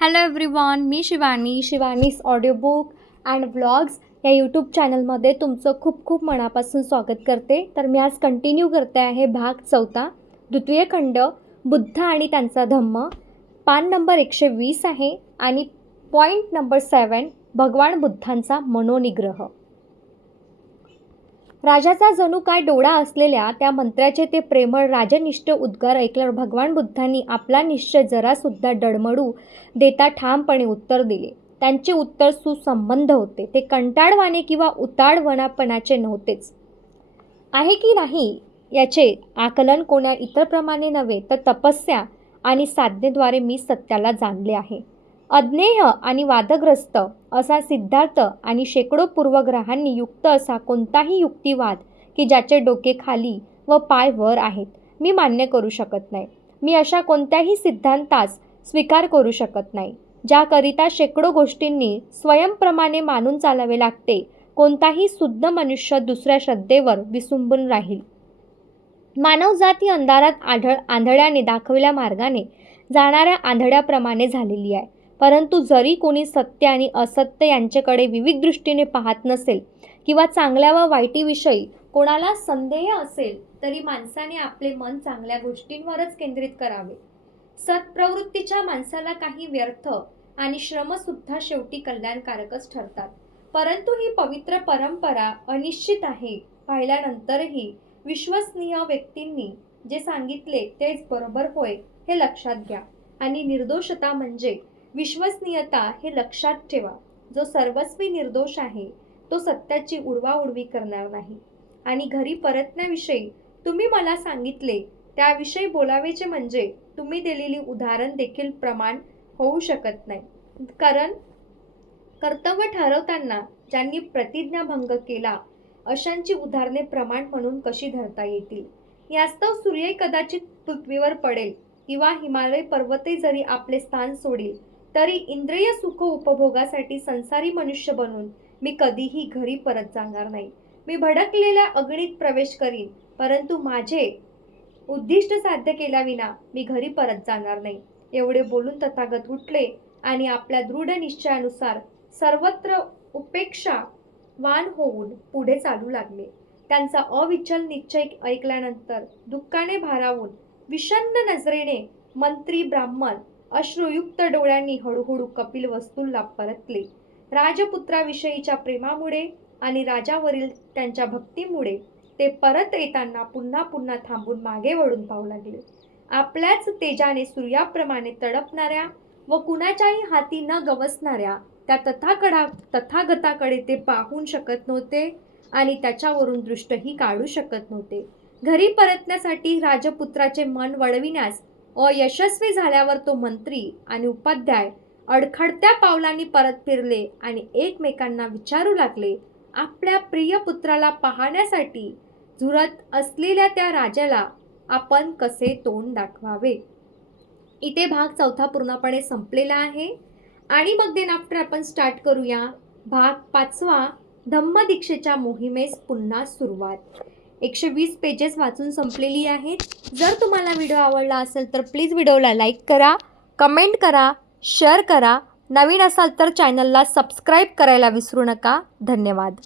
Hello everyone, me Shivani's audio book and vlogs या YouTube चॅनलमध्ये तुमचं खूप खूप मनापासून स्वागत करते. तर मी आज कंटिन्यू करते आहे भाग 4, द्वितीय खंड बुद्ध आणि त्यांचा धम्म. पान नंबर 120 आहे आणि पॉईंट नंबर 7 भगवान बुद्धांचा मनोनिग्रह. राजाचा जणू काय डोळा असलेल्या त्या मंत्र्याचे ते प्रेमळ राजनिष्ठ उद्गार ऐकल्यावर भगवान बुद्धांनी आपला निश्चय जरासुद्धा डळमळू देता ठामपणे उत्तर दिले. त्यांचे उत्तर सुसंबद्ध होते. ते कंटाळवाणे किंवा उतावळपणाचे नव्हतेच. आहे की नाही याचे आकलन कोण्या इतरप्रमाणे नव्हे तर तपस्या आणि साधनेद्वारे मी सत्याला जाणले आहे. अज्ञेय आणि वादग्रस्त असा सिद्धार्थ आणि शेकडो पूर्वग्रहांनी युक्त असा कोणताही युक्तिवाद की ज्याचे डोके खाली व पाय वर आहेत मी मान्य करू शकत नाही. मी अशा कोणत्याही सिद्धांतास स्वीकार करू शकत नाही ज्याकरिता शेकडो गोष्टींनी स्वयंप्रमाणे मानून चालावे लागते. कोणताही शुद्ध मनुष्य दुसऱ्या श्रद्धेवर विसंबून राहील. मानवजात ही अंधारात आंधळ्याने दाखवलेल्या मार्गाने जाणाऱ्या आंधळ्याप्रमाणे झालेली आहे. परंतु जरी कोणी सत्य आणि असत्य यांच्याकडे विविध दृष्टीने पाहत नसेल किंवा चांगल्या व वाईटीविषयी कोणाला संदेह असेल तरी माणसाने आपले मन चांगल्या गोष्टींवरच केंद्रित करावे. सत्प्रवृत्तीच्या माणसाला काही व्यर्थ आणि श्रमसुद्धा शेवटी कल्याणकारकच ठरतात. परंतु ही पवित्र परंपरा अनिश्चित आहे. पाहिल्यानंतरही विश्वसनीय व्यक्तींनी जे सांगितले तेच बरोबर होय हे लक्षात घ्या. आणि निर्दोषता म्हणजे विश्वसनीयता हे लक्षात ठेवा. जो सर्वस्वी निर्दोष आहे तो सत्याची उडवाउडवी करणार नाही. आणि घरी परतण्याविषयी तुम्ही मला सांगितले त्याविषयी बोलावेचे म्हणजे तुम्ही दिलेली उदाहरण देखील प्रमाण होऊ शकत नाही. कारण कर्तव्य ठरवताना ज्यांनी प्रतिज्ञाभंग केला अशांची उदाहरणे प्रमाण म्हणून कशी धरता येतील. यास्तव सूर्य कदाचित पृथ्वीवर पडेल किंवा हिमालय पर्वते जरी आपले स्थान सोडील तरी इंद्रिय सुख उपभोगासाठी संसारी मनुष्य बनून मी कधीही घरी परत जाणार नाही. मी भडकलेल्या अग्नीत प्रवेश करीन परंतु माझे उद्दिष्ट साध्य केल्याविना मी घरी परत जाणार नाही. एवढे बोलून तथागत उठले आणि आपल्या दृढ निश्चयानुसार सर्वत्र उपेक्षावान होऊन पुढे चालू लागले. त्यांचा अविचल निश्चय ऐकल्यानंतर दुःखाने भारावून विषण्ण नजरेने मंत्री ब्राह्मण अश्रुयुक्त डोळ्यांनी हळूहळू कपिल वस्तूला परतले. राजपुत्राविषयीच्या प्रेमामुळे आणि राजावरील त्यांच्या भक्तीमुळे ते परत येताना पुन्हा पुन्हा थांबून मागे वळून पाहू लागले. आपल्याच तेजाने सूर्याप्रमाणे तडपणाऱ्या व कुणाच्याही हाती न गवसणाऱ्या त्या तथागताकडे ते पाहू शकत नव्हते आणि त्याच्यावरून दृष्टही काढू शकत नव्हते. घरी परतण्यासाठी राजपुत्राचे मन वळविण्यास अयशस्वी झाल्यावर तो मंत्री आणि उपाध्याय अडखडत्या पावलांनी परत फिरले आणि एकमेकांना विचारू लागले. आपल्या प्रिय पुत्राला पाहण्यासाठी झुरत असलेल्या त्या राजाला आपण कसे तोंड दाखवावे. इथे भाग 4 पूर्णपणे संपलेला आहे आणि मग देन आफ्टर आपण स्टार्ट करूया भाग 5 धम्मदीक्षेच्या मोहिमेस पुन्हा सुरुवात. 120 पेजेस वाचून संपलेली आहेत. जर तुम्हाला व्हिडिओ आवडला असेल तर प्लीज व्हिडिओला लाईक करा, कमेंट करा, शेअर करा. नवीन असाल तर चॅनलला सबस्क्राईब करायला विसरू नका. धन्यवाद.